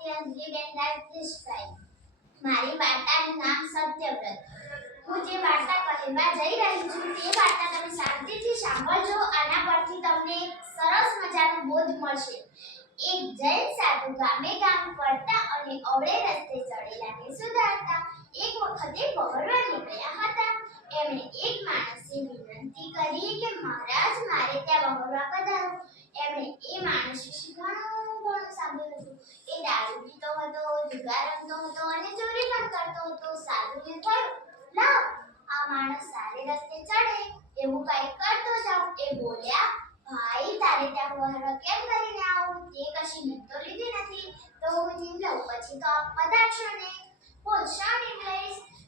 રાજેશભાઈ મારી વાર્તાનું નામ સત્યવ્રત. હું જે વાર્તા કહેવા જઈ રહી છું, તે વાર્તા તમે શાંતિથી સાંભળજો. આના પરથી તમને એક સરસ મજાનો બોધ મળશે. એક જૈન સાધુ ગામે ગામ ફરતા અને અવળે રસ્તે ચડેલાને સુધારતા એક વખતે બહરવા નીકળ્યા હતા એમણે એક માણસે વિનંતી કરી કે મહારાજ મારે ત્યાં બહરવા પધારો એમણે એ માણસ વિશે ઘણું ઘણું સાંભળ્યું હતું એ દારૂ પીતો હતો જુગાર રમતો હતો અને ચોરી પણ કરતો હતો સાધુને થયું. લાવ, આ માણસ સારે રસ્તે ચડે, એવું કંઈક કરતો જાવ. એ બોલ્યા, ભાઈ, તારે ત્યાં વહરો કેમ કરીને આવું? તે કશી નીમ તો લીધી નથી. તો હું નીમ લઉં, પછી તો આપ પધારશો ને. બોલ, શા નીમ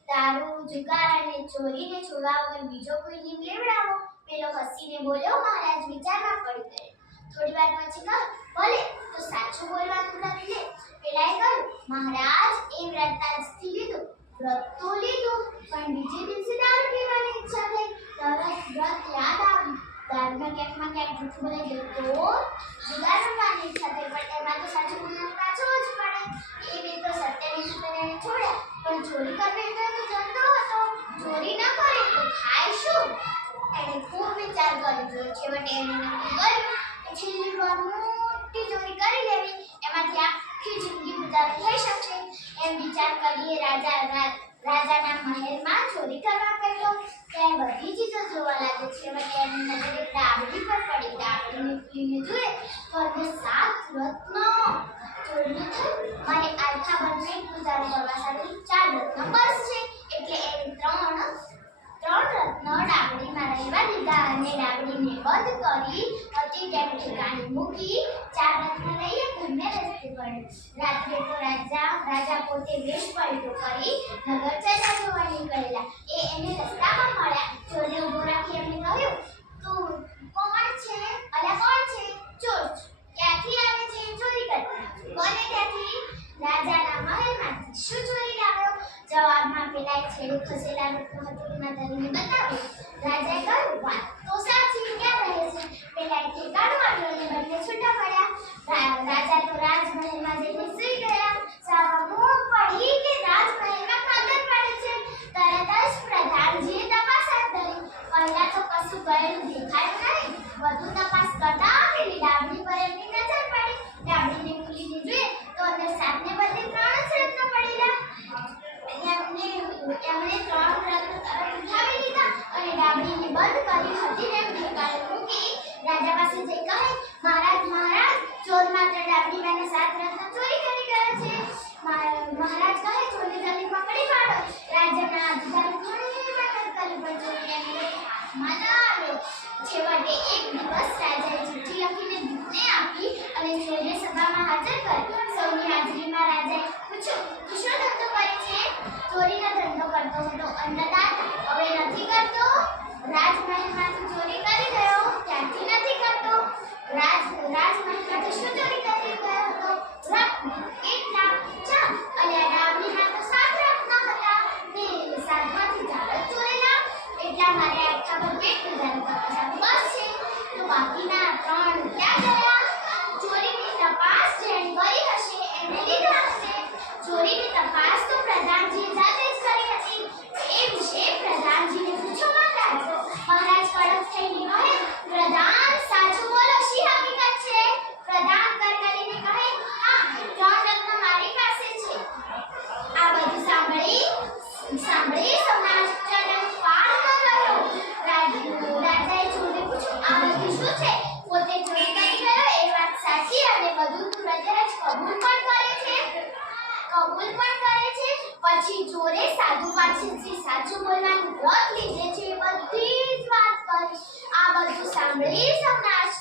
દારૂ, જુગાર અને ચોરીને છોડવા વગર બીજો કોઈ નીમ લેવડાવો? પેલો હસીને બોલ્યો, મહારાજ, વિચારમાં પડી ગયો. થોડી વાર પછી કહ્યું ભલે, તો સાચું બોલવાનું નથી લે મહારાજ એ વ્રત આજથી લીધું. વ્રત તો લીધું, પણ બીજે દિવસે દારૂ પીવાની ઈચ્છા થઈ. તરત વ્રત યાદ આવ્યું. દારૂના કેફમાં ક્યાંક જૂઠું બોલાઈ ગયું તો જુગાર રમવાની ઈચ્છા થઈ, પણ એમાં તો સાચું બોલવાનું પાછો જ પડે. એ બે તો સત્યની એણે છોડ્યા. પણ ચોરી કરવી તો જમતો ધંધો હતો. ચોરી ન કરે તો ખાય શું? એણે ખૂબ વિચાર કર્યો. છેવટે એણે નક્કી કર્યું કે છેલ્લી વાર મોટી ચોરી કરી લેવી. એમાંથી આખી થઈ શકશે એમ વિચાર કરીએ, રાજા રાજાના મહેલમાં ચોરી કરવા ગયો ત્યાં બધી ચીજો જોવા લાગે છેવટે એની નજર એક ડાબડી પર પડી. ડાબડીને ખોલીને જોઈએ તો અંદર સાત રત્નો ચોરીને થયું. મારે આખા બંને ગુજારો કરવા સાથે ચાર રત્નો બસ છે. એટલે એ ત્રણ ત્રણ રત્ન ડાબડીમાં રહેવા દીધા અને ડાબડીને બંધ કરી હતી તેમ ઠેકાણે મૂકી, ચાર રત્ન લઈએ ઘરને રસ્તે પડ્યો રાત્રે તો રાજા રાજા પોતે વેશ પલટો કરી નગર ચર્ચા જોવા નીકળેલા. એ એને રસ્તામાં મળ્યા. ચોરે ઊભો રાખી એમને કહ્યું, તું કોણ છે? અલા કોણ છે? ચોર ક્યાંથી આવે છે? ચોરી કરતા. કોને ત્યાંથી? રાજાના મહેલમાંથી. શું ચોરી લાવ્યો જવાબમાં પેલા છેડે ખસેલા રૂપનું હતું એમાં ધરીને બતાવ્યું. કબૂલ કરે છે. પછી જોરે સાધુ પાસેથી સાચું બોલવાનું વ્રત લીધે છે બધી જ વાત કરી. આ બધું સાંભળી આશ્ચર્યનો